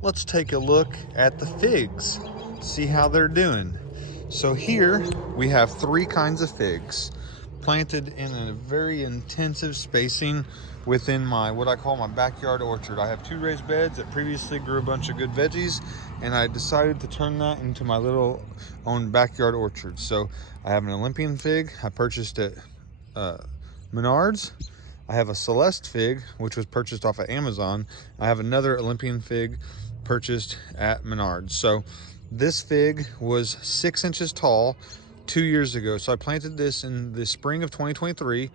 let's take a look at the figs, see how they're doing. So here we have three kinds of figs planted in a very intensive spacing within my what I call my backyard orchard. I have two raised beds that previously grew a bunch of good veggies, and I decided to turn that into my little own backyard orchard. So I have an Olympian fig I purchased at Menards. I have a Celeste fig, which was purchased off of Amazon. I have another Olympian fig purchased at Menards. So this fig was 6 inches tall 2 years ago. So I planted this in the spring of 2023.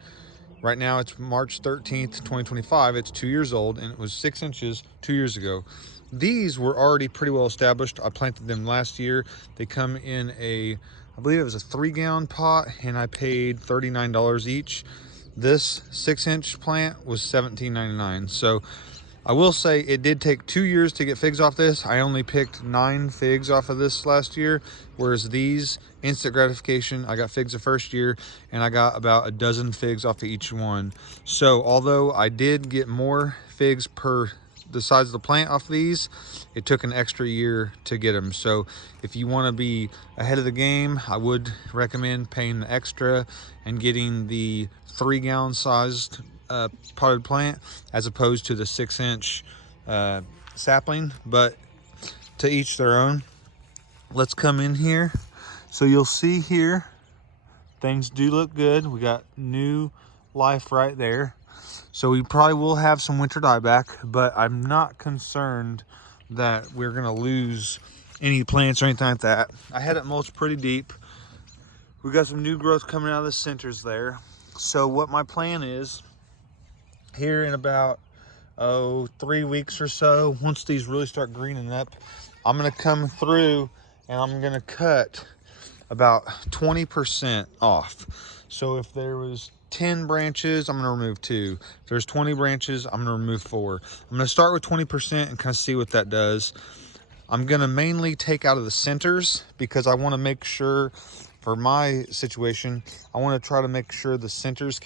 Right now it's March 13th, 2025. It's 2 years old, and it was 6 inches 2 years ago. These were already pretty well established. I planted them last year. They come in I believe it was a 3-gallon pot, and I paid $39 each. This 6-inch plant was $17.99. So I will say it did take 2 years to get figs off this. I only picked 9 figs off of this last year, whereas these, instant gratification. I got figs the first year, and I got about a dozen figs off of each one. So although I did get more figs per the size of the plant off these, it took an extra year to get them. So if you want to be ahead of the game, I would recommend paying the extra and getting the 3-gallon sized potted plant as opposed to the 6-inch sapling, but to each their own. Let's come in here. So you'll see here things do look good. We got new life right there. So we probably will have some winter dieback, but I'm not concerned that we're gonna lose any plants or anything like that. I had it mulched pretty deep. We got some new growth coming out of the centers there. So what my plan is, here in about 3 weeks or so, once these really start greening up, I'm gonna come through and I'm gonna cut about 20% off. So if there was 10 branches, I'm gonna remove 2. If there's 20 branches, I'm gonna remove 4. I'm gonna start with 20% and kind of see what that does. I'm gonna mainly take out of the centers because I wanna make sure, for my situation, I wanna try to make sure the centers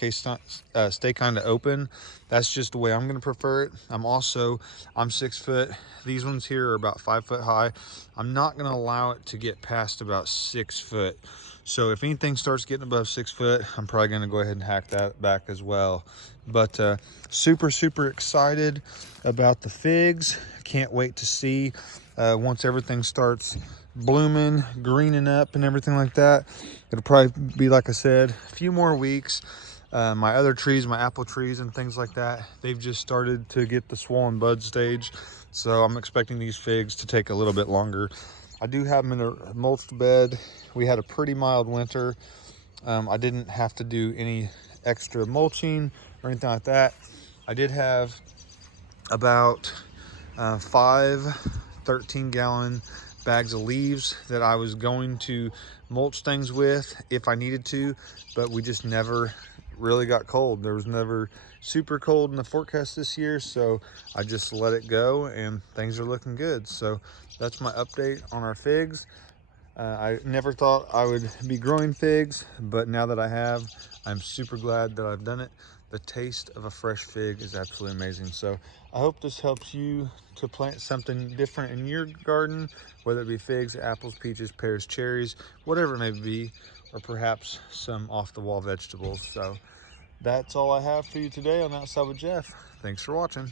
stay kind of open. That's just the way I'm gonna prefer it. I'm 6 foot. These ones here are about 5 foot high. I'm not gonna allow it to get past about 6 foot. So if anything starts getting above 6 foot, I'm probably gonna go ahead and hack that back as well. But super excited about the figs. Can't wait to see once everything starts blooming, greening up and everything like that. It'll probably be, like I said, a few more weeks. My other trees, my apple trees and things like that, they've just started to get the swollen bud stage. So I'm expecting these figs to take a little bit longer. I do have them in a mulched bed. We had a pretty mild winter. I didn't have to do any extra mulching or anything like that. I did have about 5 13-gallon bags of leaves that I was going to mulch things with if I needed to, but we just never really got cold. There was never super cold in the forecast this year, so I just let it go and things are looking good. So that's my update on our figs. I never thought I would be growing figs, but now that I have, I'm super glad that I've done it. The taste of a fresh fig is absolutely amazing. So I hope this helps you to plant something different in your garden, whether it be figs, apples, peaches, pears, cherries, whatever it may be, or perhaps some off-the-wall vegetables. So that's all I have for you today on Outside with Jeff. Thanks for watching.